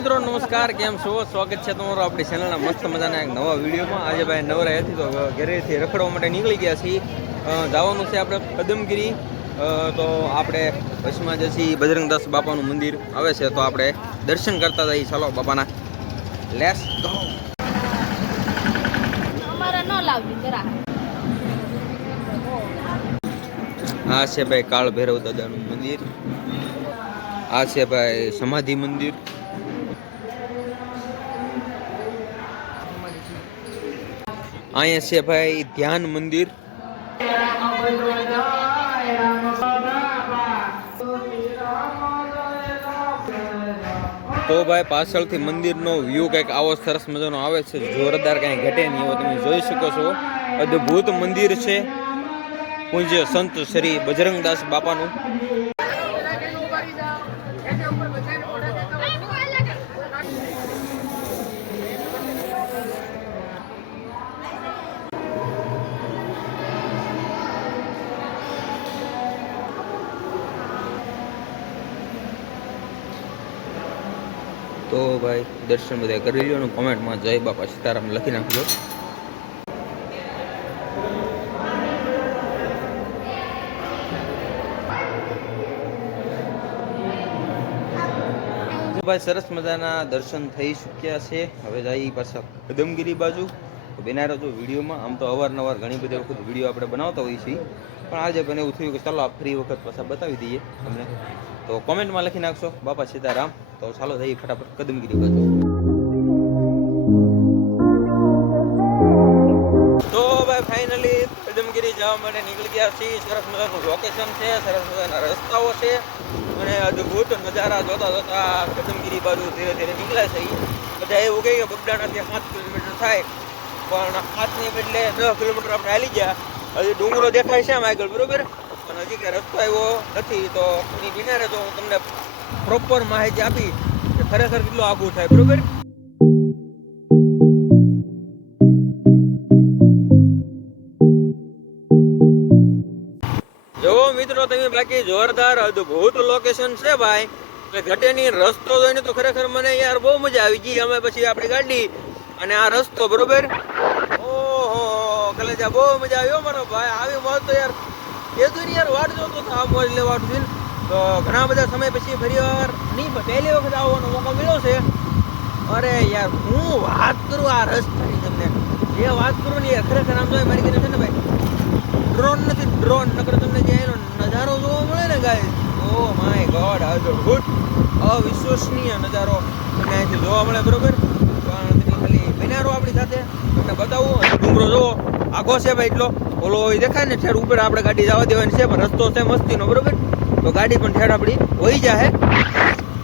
મિત્રો નમસ્કાર, કેમ છો? સ્વાગત છે તમારું આપણી ચેનલના મસ્ત મજાના એક નવા વિડીયોમાં. આજે ભાઈ નવરાઈ હતી તો ઘરેથી રખડવા માટે નીકળી ગયા છીએ. જવાનું છે આપણે કદમગીરી. તો આપણે બસમાં જઈએ. બજરંગદાસ બાપાનું મંદિર આવે છે તો આપણે દર્શન કરતા જઈએ. ચાલો બાપાના, લેટ્સ ગો. આ છે ભાઈ કાળ ભૈરવ દાદાનું મંદિર. આ છે ભાઈ સમાધિ મંદિર. અહીંયા છે ભાઈ ધ્યાન મંદિર. તો ભાઈ પાછળથી મંદિરનો વ્યૂ કંઈક આવો સરસ મજાનો આવે છે, જોરદાર, કાંઈ ઘટે નહીં એવો તમે જોઈ શકો છો. અદ્ભુત મંદિર છે પૂજ્ય સંત શ્રી બજરંગદાસ બાપાનું. તો ભાઈ દર્શન બધા કરી લો અને કોમેન્ટમાં જય બાપા સીતારામ લખી નાખજો. ભાઈ સરસ મજાના દર્શન થઈ ચૂક્યા છે. હવે જઈએ પાછા કદમગીરી બાજુ. તો બેના રહેજો વિડીયોમાં. આમ તો અવારનવાર ઘણી બધી વખત વિડીયો આપણે બનાવતા હોઈએ છીએ, પણ આજે પણ એવું થયું કે ચાલો આ ફરી વખત પાછા બતાવી દઈએ તમને. તો કોમેન્ટમાં લખી નાખશો બાપા સીતારામ. તો ચાલો જઈએ ફટાફટ કદમગીરી બાજુ. તો ભાઈ ફાઇનલી કદમગીરી જવા માટે નીકળી ગયા છીએ. સરસ મજાનું લોકેશન છે, સરસ મજાના રસ્તાઓ છે અને અદ્ભુત નજારા જોતા જોતા કદમગીરી બાજુ ધીરે ધીરે નીકળ્યા છે. બધા એવું કહે કે બગડાણાથી 7 કિલોમીટર થાય, પણ 7ની બદલે 10 કિલોમીટર આપણે હાલી ગયા. હજી ડુંગરો દેખાય છે આમ આગળ, બરોબર, પણ હજી કે રસ્તો આવ્યો નથી. તો એની કિનારે તો હું તમને પ્રોપર માહિતી આપી કે ખરેખર કેટલું આઘું થાય, બરોબર. જો મિત્રો તમે બાકી જોરદાર અદ્ભુત લોકેશન છે ભાઈ. ઘટેની રસ્તો જોઈને તો ખરેખર મને યાર બહુ મજા આવી ગઈ. અમે પછી આપણી ગાડી અને આ રસ્તો, બરોબર, ઓહો કલેજા બહુ મજા આવ્યો મારો ભાઈ. આવી મોજ તો યાર એ યાર વાટ જોતો તો આ મોજ લેવાનું છે. તો ઘણા બધા સમય પછી ફરી વાર નહીં, પહેલી વખત આવવાનો મોકો મળ્યો છે. અરે યાર હું વાત કરું આ રસ્તાની, તમને જે વાત કરું ને યાર ખરેખર આમ જોઈએ મારી છે ને ભાઈ, ડ્રોન નથી, ડ્રોન નકર તમને જે એનો નજારો જોવા મળે ને ગાય, ઓ માય ગોડ, અદ્ભુત અવિશ્વસનીય નજારો તમને અહીંથી જોવા મળે, બરોબર. પણ તમે ખાલી બિનારો આપણી સાથે તમને બતાવું. અને ડુંગરો જોવો આખો છે ભાઈ, એટલો ઓલો દેખાય ને ઠેર ઉપર આપણે ગાડી જવા દેવાની છે, પણ રસ્તો છે મસ્તીનો, બરોબર. તો ગાડી પણ ઠેર આપણી હોઈ જાય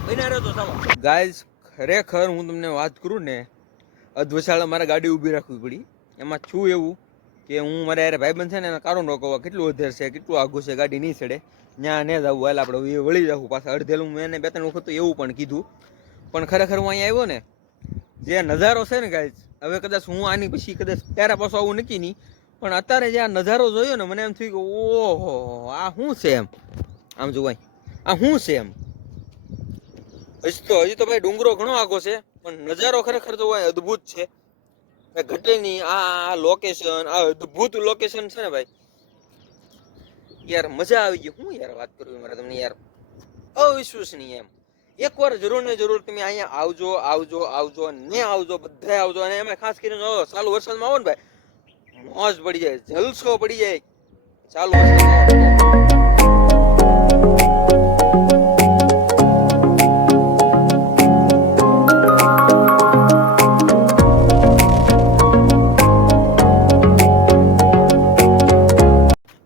બિનારો તો સામો. ગાઈઝ ખરેખર હું તમને વાત કરું ને, અધવશાળા મારે ગાડી ઊભી રાખવી પડી. એમાં છું એવું કે હું મારે યાર ભાઈબંધ છે ને એને કારણ રોકવા, કેટલું અધેર છે, કેટલું આઘું છે, ગાડી નહીં ચડે, ત્યાં ને જવું, હાલ આપણે વળી જવું પાછા અડધેલું. મેં એને 2-3 વખત તો એવું પણ કીધું, પણ ખરેખર હું અહીંયા આવ્યો ને, જે નજારો છે ને ગાઈઝ, હવે કદાચ હું આની પછી કદાચ ત્યારે પાછું આવું નક્કી નહીં, પણ અત્યારે જે આ નજારો જોયો ને મને એમ થયું કે ઓહો આ શું છે એમ. આમ જોવાય આ શું છે એમ. હજી તો ભાઈ ડુંગરો ઘણો આઘો છે, પણ નજારો ખરેખર જોવાય અદ્ભુત છે. ઘટેની આ લોકેશન, આ અદ્ભુત લોકેશન છે ને ભાઈ, યાર મજા આવી ગઈ. હું યાર વાત કરું મારે તમને યાર, અવિશ્વસનીય એમ. એકવાર જરૂર ને જરૂર તમે અહીંયા આવજો, આવજો, આવજો ને આવજો, બધા આવજો. અને એમાં ખાસ કરીને ચાલુ વરસાદમાં આવો ને ભાઈ, મોજ પડી જાય, જલસો પડી જાય ચાલુ વરસાદમાં.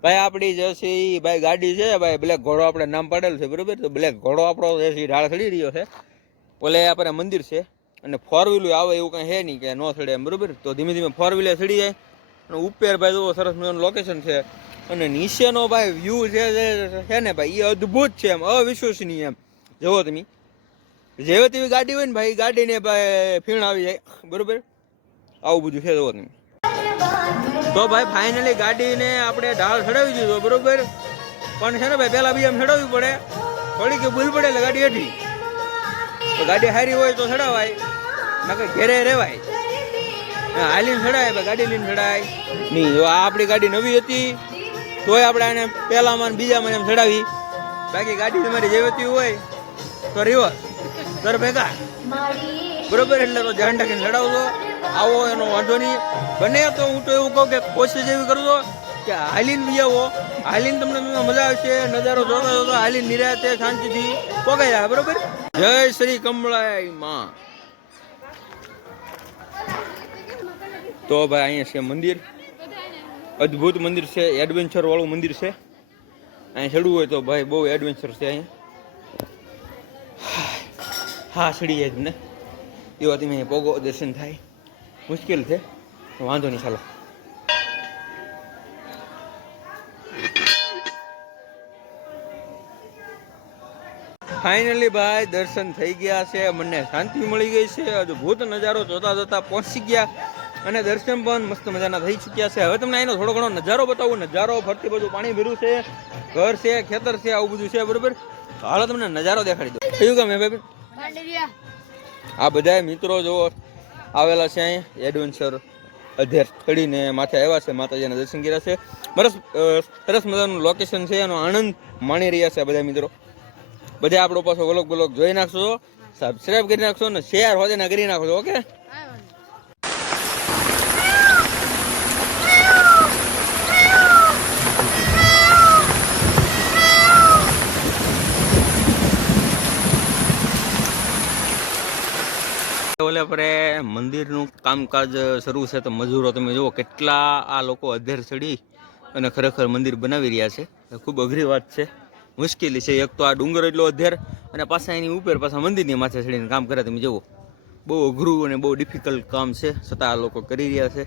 ભાઈ આપણી જે છે એ ભાઈ ગાડી છે ભાઈ, બ્લેક ઘોડો આપણે નામ પાડેલું છે, બરોબર. તો બ્લેક ઘોડો આપણો જે છે ઢાળ ચડી રહ્યો છે. ઓલે આપણે મંદિર છે અને 4 વ્હીલું આવે એવું કંઈ છે નહીં કે ન ચડે એમ, બરોબર. તો ધીમે ધીમે 4 વ્હીલર ચડી જાય. અને ઉપર ભાઈ જુઓ સરસ મજાનું લોકેશન છે, અને નીચેનો ભાઈ વ્યૂ છે ને ભાઈ, એ અદ્ભુત છે એમ, અવિશ્વસનીય એમ. જુઓ તમે, જેવી તેવી ગાડી હોય ને ભાઈ, ગાડીને ભાઈ ફીણ આવી જાય, બરોબર. આવું બધું છે, જુઓ તમે. તો ભાઈ ફાઇનલી ગાડીને આપણે ઢાળ ચડાવી દીધો, બરોબર. પણ છે ને ભાઈ પહેલા બી એમ ચડાવવી પડે, થોડી કે ભૂલ પડે એટલે ગાડી હેઠી તો ગાડી સારી હોય તો ચડાવાય, નકર ઘેરે રહેવાય. હાલીને ચડાય, ગાડી લઈને ચડાય નહીં. જો આ આપણી ગાડી નવી હતી તોય આપણે આને પહેલામાં બીજામાં એમ ચડાવી. બાકી ગાડી તમારી જેવતી હોય તો રિવર્સ ઘર ભેગા, બરોબર. એટલે તો ધ્યાન રાખીને ચડાવજો. આવો એનો વાંધો નહીં. બને તો હું તો એવું કહું કે કોશિશ એવી કરજો કે હાલીને બી આવો. હાલીને તમને મજા આવશે, નજારો જોતા જોતા હાલીને નિરાતે શાંતિથી પોગાઈ જાય, બરોબર. જય શ્રી કમળાઈ માં. તો ભાઈ અહીંયા છે મંદિર, અદ્ભુત મંદિર છે, એડવેન્ચર વાળું મંદિર છે. અહીંયા ચડવું હોય તો ભાઈ બહુ એડવેન્ચર છે અહીંયા. હા ચડી જાય તમને એવા તમે પોગો દર્શન થાય. મુશ્કેલ છે, વાંધો નહીં, ચાલો. ફાઇનલી ભાઈ દર્શન થઈ ગયા છે, મને શાંતિ મળી ગઈ છે. અદ્ભુત નજારો જોતા જોતા પહોંચી ગયા અને દર્શન પણ મસ્ત મજાના થઈ ચૂક્યા છે. હવે તમને અહીંનો થોડો ઘણો નજારો બતાવું. નજારો ફરતી બધું પાણી ભર્યું છે, ઘર છે, ખેતર છે, આવું બધું છે, બરોબર. હાલો તમને નજારો દેખાડી દો. કયું ગામ હે ભાઈ? આ બધા મિત્રો જો આવેલા છે અહીંયા એડવેન્ચર અધેર ચડીને માથે આવ્યા છે, માતાજીના દર્શન કર્યા છે. સરસ મજાનું લોકેશન છે, એનો આનંદ માણી રહ્યા છે બધા મિત્રો. બધા આપણો પાછો વ્લોગ જોઈ નાખશો, સબસ્ક્રાઇબ કરી નાખશો ને શેર હોદેના કરી નાખશો. ઓકે. ઓલે પરે મંદિરનું કામકાજ શરૂ છે તો મજૂરો તમે જુઓ કેટલા આ લોકો અધેર ચડી અને ખરેખર મંદિર બનાવી રહ્યા છે. ખૂબ અઘરી વાત છે, મુશ્કેલી છે. એક તો આ ડુંગર એટલો અધેર અને પાછા એની ઉપર પાછા મંદિરની માથે ચડીને કામ કરે. તમે જુઓ બહુ અઘરું અને બહુ ડિફિકલ્ટ કામ છે, છતાં આ લોકો કરી રહ્યા છે.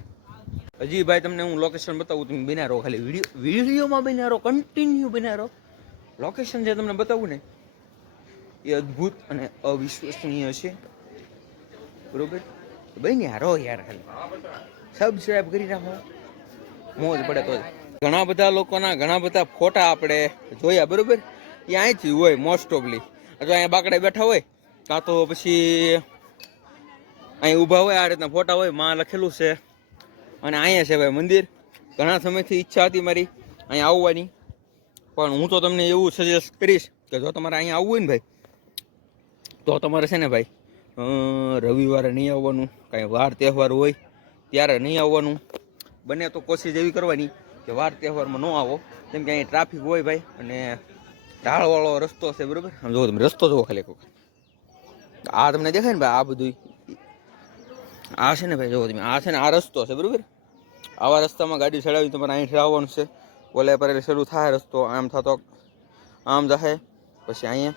હજી ભાઈ તમને હું લોકેશન બતાવું, તમે બન્યા રહો, ખાલી વિડીયોમાં બન્યા રહો, કન્ટિન્યુ બન્યા રહો. લોકેશન જે તમને બતાવું ને એ અદ્ભુત અને અવિશ્વસનીય છે, બરોબર. બન્યા રહો યાર, ખાલી સબસ્ક્રાઇબ કરી નાખો, મોજ પડે તો. ઘણા બધા લોકોના ઘણા બધા ફોટા આપણે જોયા, બરોબર. એ અહીંથી હોય મોસ્ટ ઓફલી. અથવા અહીંયા બાકડે બેઠા હોય કાં તો પછી અહીં ઊભા હોય, આ રીતના ફોટા હોય, માં લખેલું છે. અને અહીંયા છે ભાઈ મંદિર. ઘણા સમયથી ઈચ્છા હતી મારી અહીંયા આવવાની, પણ હું તો તમને એવું સજેસ્ટ કરીશ કે જો તમારે અહીંયા આવવું હોય ને ભાઈ, તો તમારે છે ને ભાઈ રવિવારે નહીં આવવાનું, કાંઈ વાર તહેવાર હોય ત્યારે નહીં આવવાનું. બને તો કોશિશ એવી કરવાની કે વાર તહેવારમાં ન આવો, કેમ કે અહીં ટ્રાફિક હોય ભાઈ અને ઢાળવાળો રસ્તો છે, બરાબર. આમ જુઓ તમે રસ્તો જુઓ ખાલી. આ તમને દેખાય ને ભાઈ, આ બધું આ છે ને ભાઈ, જુઓ તમે, આ છે ને આ રસ્તો છે, બરાબર. આવા રસ્તામાં ગાડી ચડાવી તમારે અહીં આવવાનું છે. ઓલે પર શરૂ થાય રસ્તો, આમ થતો આમ જાય, પછી અહીંયા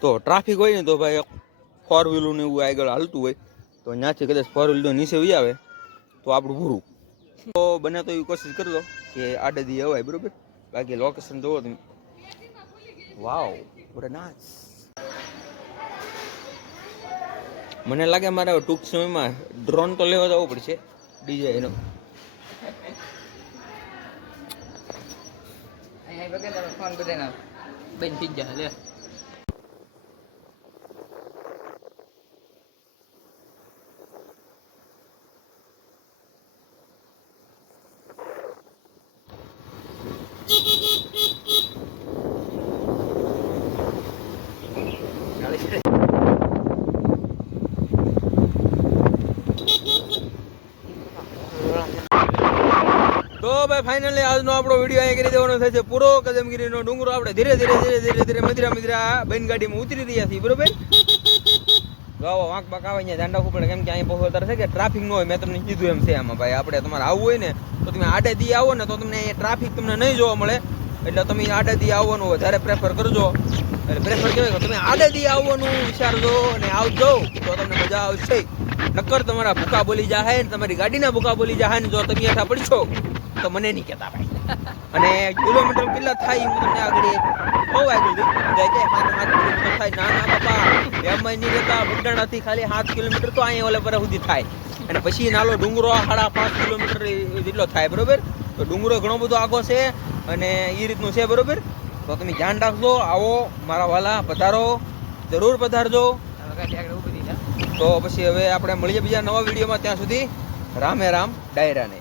તો ટ્રાફિક હોય ને તો ભાઈ ફોર વ્હીલરનું એવું આગળ હાલતું હોય તો ત્યાંથી કદાચ ફોર વ્હીલર નીચે વી આવે તો આપણું પૂરું. તો બને તો એવી કોશિશ કરજો કે આડેથી અવાય, બરોબર. બાકી લોકેશન જોવો તમે, વાવ બડે નાઇસ. મને લાગે મારે ટૂંક સમયમાં ડ્રોન તો લેવા જવું પડશે ડીજેનો. ફોન બધાને બેન પીજા લે. તો ભાઈ ફાઇનલી આજનો આપણો વિડીયો અહીંયા કરી દેવાનો થાય છે પૂરો. કદમગીરીનો ડુંગરો આપણે ધીરે ધીરે મધીરા બેન ગાડીમાં ઉતરી રહ્યા છીએ, બરોબર. આવો વાંક બાક આવે અહીંયા ધ્યાન રાખવું પડે, કેમ કે અહીં બહુ વધારે છે કે ટ્રાફિક ન હોય. મેં તમને કીધું એમ છે આમાં ભાઈ, આપણે તમારે આવવું હોય ને તો તમે આડે દી આવો ને તો તમને અહીંયા ટ્રાફિક તમને નહીં જોવા મળે. એટલે તમે આડે દી આવવાનું વધારે પ્રેફર કરજો. એટલે પ્રેફર કહેવાય કે તમે આડે દી આવવાનું વિચારજો અને આવજો તો તમને મજા આવશે. નક્કર તમારા ભૂકા બોલી જાય ને તમારી ગાડીના ભૂકા બોલી જાય ને જો તમે હેઠા પડશો તો મને નહીં કહેતા ભાઈ. અને કિલોમીટર કેટલા થાય હું તમને આગળ બહુ આગળ જાય કે 7 કિલોમીટર થાય. ના ના બાપા, એમાં નહીં રહેતા. બુડાણાથી ખાલી 7 કિલોમીટર તો અહીંયા ઓલે પર સુધી થાય. અને પછી નાલો ડુંગરો 5.5 કિલોમીટર જેટલો થાય, બરોબર. તો ડુંગરો ઘણો બધો આગો છે અને એ રીતનું છે, બરોબર. તો તમે ધ્યાન રાખજો. આવો મારા વાલા, પધારો, જરૂર પધારજો. ગાડી આગળ ઊભી રહી. તો પછી હવે આપણે મળીએ બીજા નવા વિડીયોમાં. ત્યાં સુધી રામે રામ ડાયરાને.